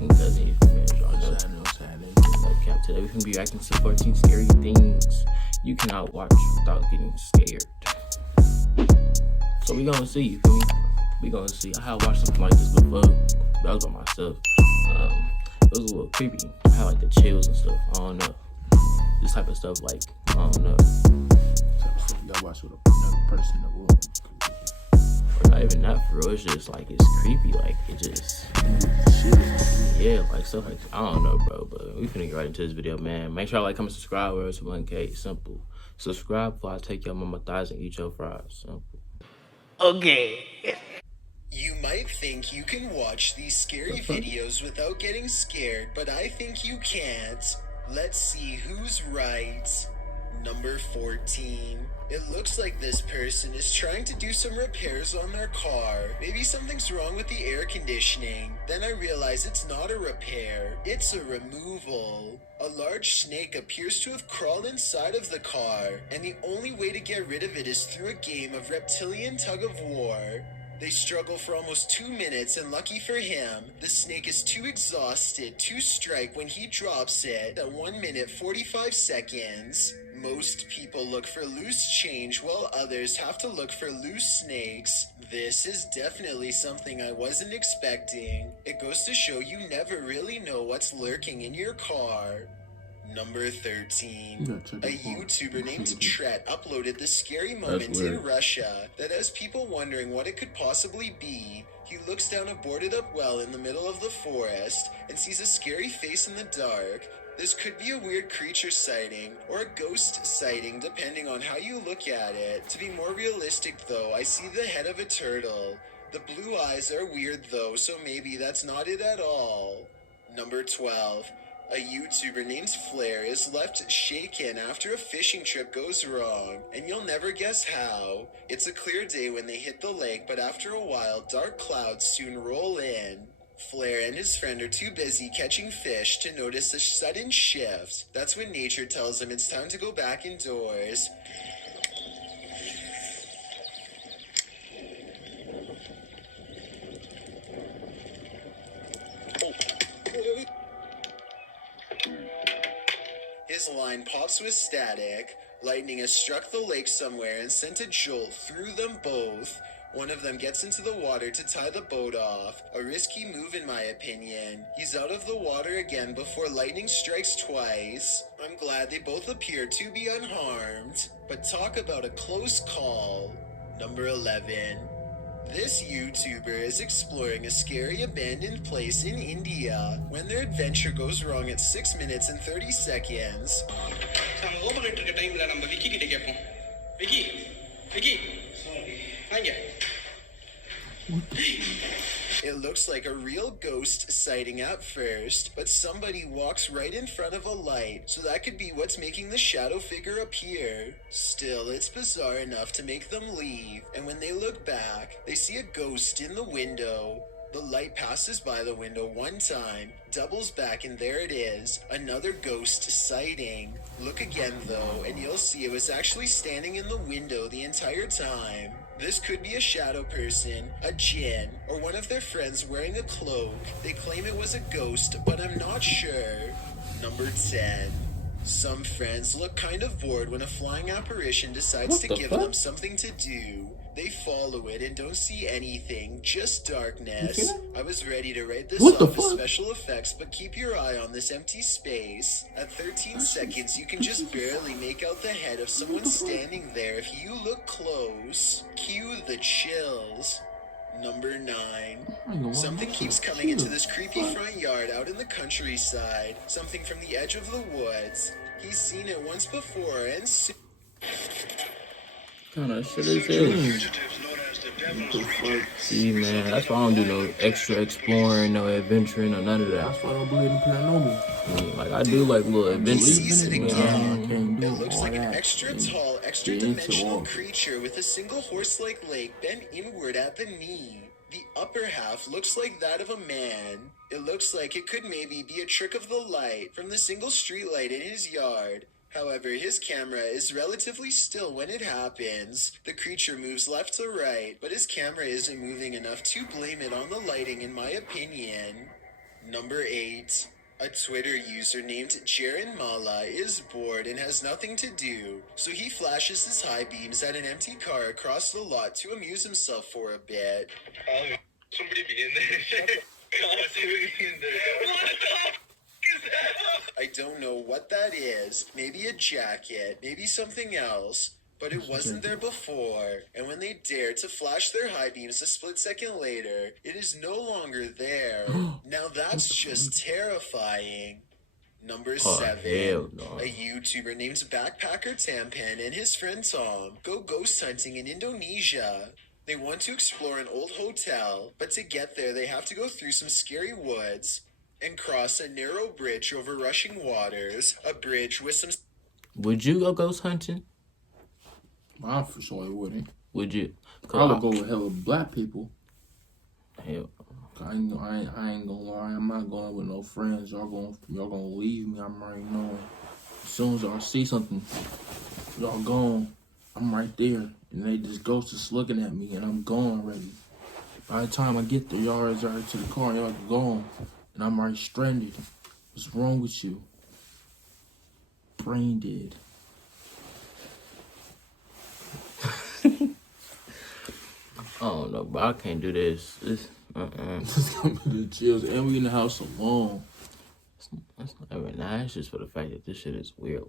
fucking cousin. You feel me? No cap. Today we finna be reacting to 14 scary things you cannot watch without getting scared. So we gonna see, you feel me? We gonna see. I had watched something like this before, but I was by myself. It was a little creepy. I had like the chills and stuff. I don't know. This type of stuff, like, I don't know. You gotta watch with another person in the room. Or not even that, for real. It's just like, it's creepy. Like, it just, yeah, like stuff like, I don't know, bro. But we finna get right into this video, man. Make sure I like, comment, subscribe, where it's 1K. Simple. Subscribe before I take your mama thighs and eat your fries. Simple. Okay. You might think you can watch these scary videos without getting scared, but I think you can't. Let's see who's right. Number 14. It looks like this person is trying to do some repairs on their car. Maybe something's wrong with the air conditioning. Then I realize it's not a repair, it's a removal. A large snake appears to have crawled inside of the car, and the only way to get rid of it is through a game of reptilian tug-of-war. They struggle for almost 2 minutes, and lucky for him, the snake is too exhausted to strike when he drops it at 1 minute 45 seconds. Most people look for loose change while others have to look for loose snakes. This is definitely something I wasn't expecting. It goes to show you never really know what's lurking in your car. Number 13. A YouTuber named Tret uploaded this scary moment in Russia that has people wondering what it could possibly be. He looks down a boarded up well in the middle of the forest and sees a scary face in the dark. This could be a weird creature sighting or a ghost sighting depending on how you look at it. To be more realistic though, I see the head of a turtle. The blue eyes are weird though, so maybe that's not it at all. Number 12. A YouTuber named Flair is left shaken after a fishing trip goes wrong, and you'll never guess how. It's a clear day when they hit the lake, but after a while, dark clouds soon roll in. Flair and his friend are too busy catching fish to notice a sudden shift. That's when nature tells him it's time to go back indoors. His line pops with static. Lightning has struck the lake somewhere and sent a jolt through them both. One of them gets into the water to tie the boat off. A risky move in my opinion. He's out of the water again before lightning strikes twice. I'm glad they both appear to be unharmed. But talk about a close call. Number 11. This YouTuber is exploring a scary abandoned place in India when their adventure goes wrong at 6 minutes and 30 seconds. It looks like a real ghost sighting at first, but somebody walks right in front of a light, so that could be what's making the shadow figure appear. Still, it's bizarre enough to make them leave, and when they look back, they see a ghost in the window. The light passes by the window one time, doubles back, and there it is, another ghost sighting. Look again though, and you'll see it was actually standing in the window the entire time. This could be a shadow person, a djinn, or one of their friends wearing a cloak. They claim it was a ghost, but I'm not sure. Number 10. Some friends look kind of bored when a flying apparition decides to give them something to do. They follow it and don't see anything, just darkness. I was ready to write this off as special effects, but keep your eye on this empty space. At 13 seconds, you can just barely make out the head of someone standing there if you look close. Cue the chills. Number 9. Something keeps coming into this creepy front yard out in the countryside. Something from the edge of the woods. He's seen it once before and soon... Kind of shit is this? See, man, that's why I don't do no extra exploring, no adventuring, or none of that. That's why I don't believe in paranormal. Like, I do like little adventures. Sees it again. It looks like an extra tall, extra dimensional creature with a single horse-like leg bent inward at the knee. The upper half looks like that of a man. It looks like it could maybe be a trick of the light from the single street light in his yard. However, his camera is relatively still when it happens. The creature moves left to right, but his camera isn't moving enough to blame it on the lighting in my opinion. Number 8. A Twitter user named Jaren Mala is bored and has nothing to do, so he flashes his high beams at an empty car across the lot to amuse himself for a bit. Somebody be in there. Somebody be in there. What the f*** is that? I don't know what that is. Maybe a jacket, maybe something else. But it wasn't there before, and when they dare to flash their high beams a split second later, it is no longer there. Now that's just terrifying. Number 7. hell no. A YouTuber named Backpacker Tampan and his friend Tom go ghost hunting in Indonesia. They want to explore an old hotel, but to get there they have to go through some scary woods and cross a narrow bridge over rushing waters, a bridge with some... Would you go ghost hunting? I for sure wouldn't. Would you? I would go with hella black people. Hell. I ain't gonna lie. I'm not going with no friends. Y'all gonna leave me. I'm already knowing. As soon as y'all see something, y'all gone. I'm right there, and they just ghosts just looking at me, and I'm gone already. By the time I get there, y'all is already to the car, y'all gone, and I'm already stranded. What's wrong with you? Brain dead. I don't know, but I can't do this. This, It's gonna be the chills, and we in the house alone. That's not even nice. It's just for the fact that this shit is weird.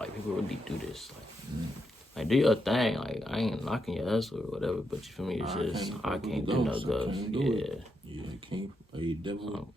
Like people really do this. Like do your thing. Like I ain't knocking your hustle or whatever, but you feel me? It's just I can't do no ghosts. Yeah, I can't. Hey, devil.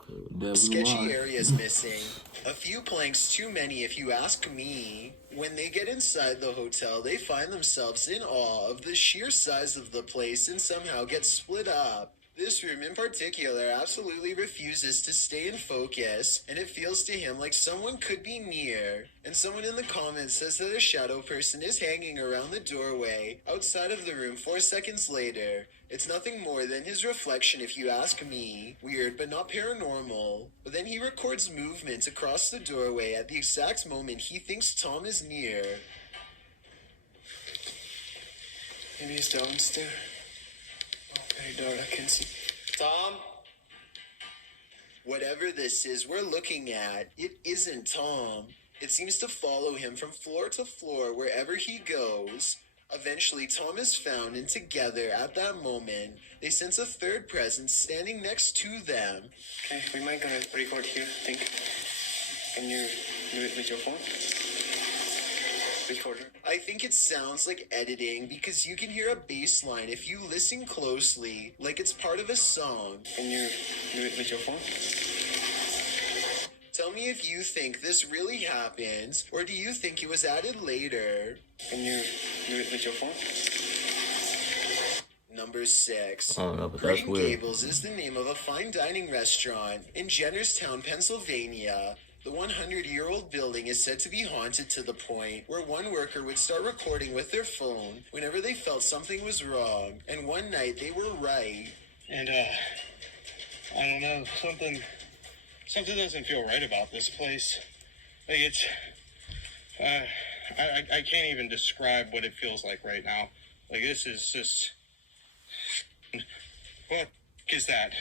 Sketchy areas missing. A few planks too many if you ask me. When they get inside the hotel, they find themselves in awe of the sheer size of the place and somehow get split up. This room in particular absolutely refuses to stay in focus, and it feels to him like someone could be near. And someone in the comments says that a shadow person is hanging around the doorway outside of the room 4 seconds later. It's nothing more than his reflection if you ask me. Weird, but not paranormal. But then he records movement across the doorway at the exact moment he thinks Tom is near. Maybe he's downstairs. Okay, dark, I can see. Tom? Whatever this is we're looking at, it isn't Tom. It seems to follow him from floor to floor wherever he goes. Eventually, Tom is found, and together, at that moment, they sense a third presence standing next to them. Okay, we might gonna record here, I think. Can you do it with your phone? Recorder. I think it sounds like editing because you can hear a bass line if you listen closely, like it's part of a song. Can you do it with your phone? Tell me if you think this really happened, or do you think it was added later? Can you do it with your phone? Number 6. I don't know, but that's Green weird. Gables is the name of a fine dining restaurant in Jennerstown, Pennsylvania. The 100-year-old building is said to be haunted to the point where one worker would start recording with their phone whenever they felt something was wrong, and one night they were right. And, I don't know, something doesn't feel right about this place. Like, it's, I can't even describe what it feels like right now. Like, this is just, what is that?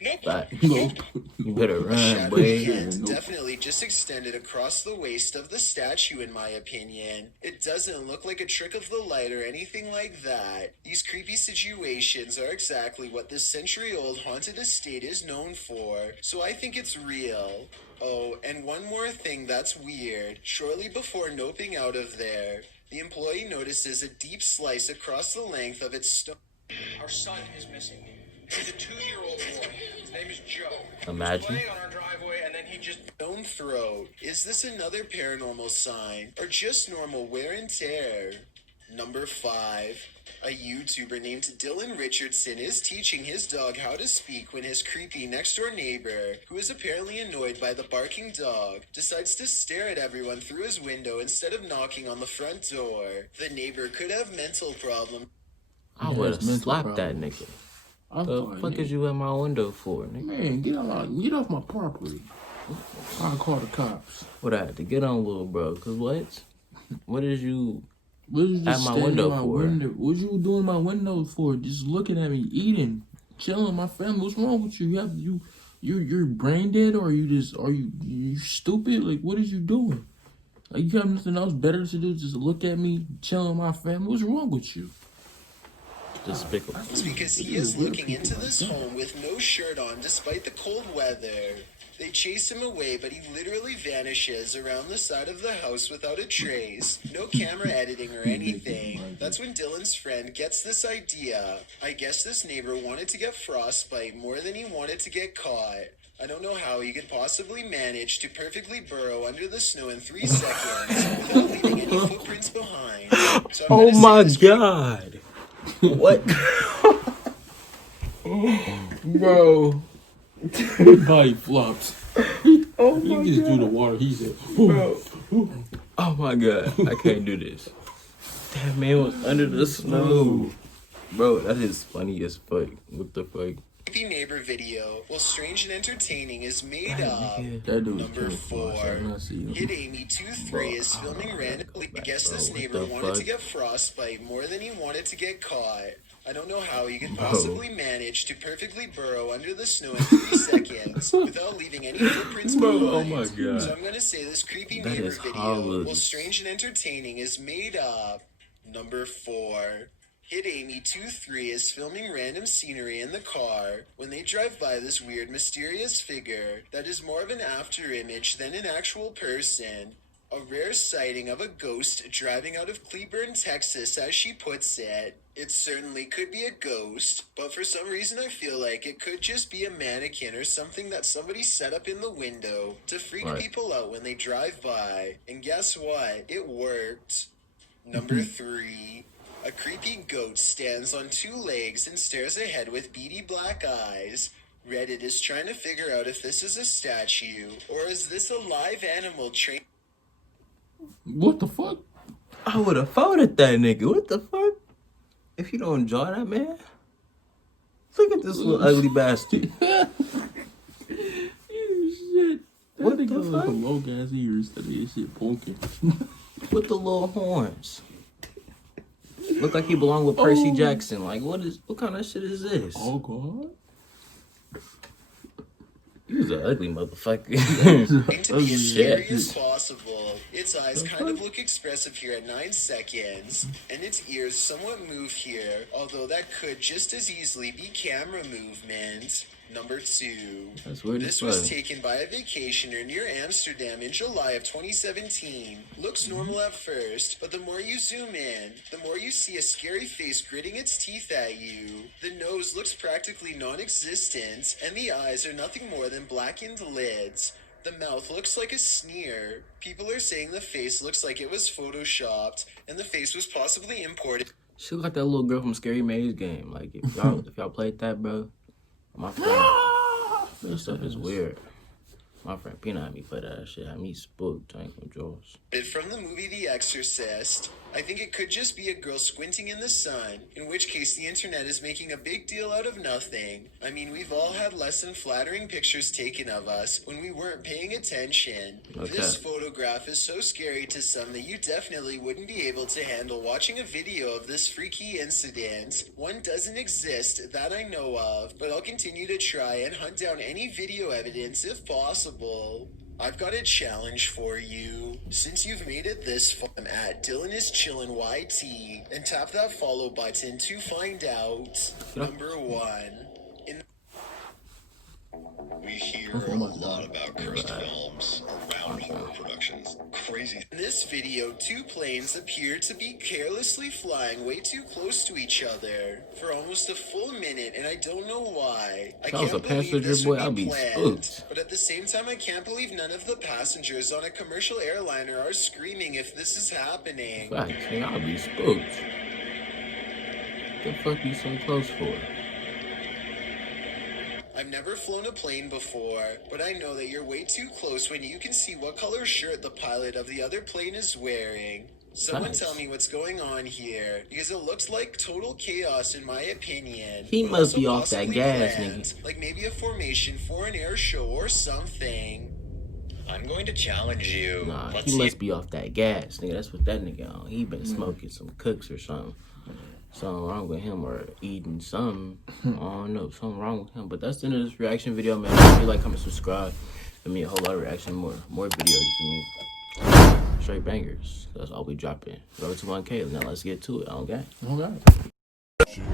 Nope. But Nope. you better run, Shadow boy. hand Nope. definitely just extended across the waist of the statue, in my opinion. It doesn't look like a trick of the light or anything like that. These creepy situations are exactly what this century-old haunted estate is known for, so I think it's real. Oh, and one more thing that's weird. Shortly before noping out of there, the employee notices a deep slice across the length of its stone. Our son is missing. He's a 2-year-old boy. His name is Joe. Imagine. Playing on our driveway, and then he just Stone throat. Is this another paranormal sign or just normal wear and tear? Number 5. A YouTuber named Dylan Richardson is teaching his dog how to speak when his creepy next-door neighbor, who is apparently annoyed by the barking dog, decides to stare at everyone through his window instead of knocking on the front door. The neighbor could have mental problems. I Yeah, would it's have mental slapped that problem. nigga. I'm The fine, fuck nigga. is you at my window for, nigga? Man, get off my property. I'll call the cops. What I had to get on, little bro? Cause what? What is you? What you just At my standing window in my for? window? What you doing my window for? Just looking at me, eating, chilling. My family. What's wrong with you? You're brain dead, or are you stupid? Like, what is you doing? Like, you have nothing else better to do? Just look at me, chilling with my family. What's wrong with you? Despicable. It's because he is looking into this home with no shirt on despite the cold weather. They chase him away, but he literally vanishes around the side of the house without a trace. No camera editing or anything. That's when Dylan's friend gets this idea. I guess this neighbor wanted to get frostbite more than he wanted to get caught. I don't know how he could possibly manage to perfectly burrow under the snow in 3 seconds without leaving any footprints behind. So I'm Oh gonna my say this god. What? Bro. His body flops. Oh He my just god. threw the water. He said, Bro. Oh my god. I can't do this. That man was under the snow. Bro, that is funny as fuck. What the fuck? creepy neighbor video, while strange and entertaining, is made up. that dude was Number terrible. 4. I'm not seeing Hit him. Amy 23 is filming randomly. I guess this neighbor wanted to get frostbite more than he wanted to get caught. I don't know how you could possibly manage to perfectly burrow under the snow in 3 seconds without leaving any footprints behind. Oh my god. So I'm gonna say this creepy That neighbor is video, horrible. while strange and entertaining, is made up. Number 4. Hit Amy 23 is filming random scenery in the car when they drive by this weird mysterious figure that is more of an after image than an actual person. A rare sighting of a ghost driving out of Cleburne, Texas, as she puts it. It certainly could be a ghost, but for some reason I feel like it could just be a mannequin or something that somebody set up in the window to freak Right. people out when they drive by. And guess what? It worked. Number 3. A creepy goat stands on 2 legs and stares ahead with beady black eyes. Reddit is trying to figure out if this is a statue or is this a live animal trained. What the fuck? I would have folded that nigga. What the fuck? If you don't enjoy that, man. Look at this little ugly bastard. Shit. What That the nigga look fuck? some low gas ears. That nigga shit poking. With the little horns. Look like he belonged with Percy Jackson. Like, what kind of shit is this? Oh god. You was an ugly motherfucker. To be as scary Shit. as possible. Its eyes kind of look expressive here at 9 seconds, and its ears somewhat move here, although that could just as easily be camera movement. Number 2. That's weird as This was fuck. taken by a vacationer near Amsterdam in July of 2017. Looks normal at first, but the more you zoom in, the more you see a scary face gritting its teeth at you. The nose looks practically non-existent, and the eyes are nothing more than blackened lids. The mouth looks like a sneer. People are saying the face looks like it was photoshopped, and the face was possibly imported. She look like that little girl from Scary Maze game. Like, if y'all played that, bro, my friend, that stuff is weird. My friend Peanut had me play that shit. Had me spooked. I ain't gonna jaws. From the movie The Exorcist. I think it could just be a girl squinting in the sun, in which case the internet is making a big deal out of nothing. I mean, we've all had less than flattering pictures taken of us when we weren't paying attention. Okay. This photograph is so scary to some that you definitely wouldn't be able to handle watching a video of this freaky incident. One doesn't exist that I know of, but I'll continue to try and hunt down any video evidence if possible. I've got a challenge for you. Since you've made it this far, I'm at Dylan is Chillin' YT and tap that follow button to find out. Number 1. We hear a lot about cursed films around horror productions. Crazy. In this video, 2 planes appear to be carelessly flying way too close to each other for almost a full minute, and I don't know why. I If I was can't a believe passenger, this boy, would I'd be planned, spooked. but at the same time, I can't believe none of the passengers on a commercial airliner are screaming if this is happening. Facts, nigga, I'll be spooked. The fuck you so close for? I've never flown a plane before, but I know that you're way too close when you can see what color shirt the pilot of the other plane is wearing. Someone Nice. tell me what's going on here, because it looks like total chaos in my opinion. He but must also be off that possibly gas, planned, like maybe a formation for an air show or something. I'm going to challenge you. Nah, Let's he see. must be off that gas, nigga. That's what that nigga on. He been smoking some cooks or something. Something wrong with him or eating something. I don't know. Something wrong with him. But that's the end of this reaction video, man. If you like, comment, subscribe. For me, a whole lot of reaction, more videos for me. Straight bangers. That's all we dropping. Road to 1K. Now let's get to it. Okay. Okay.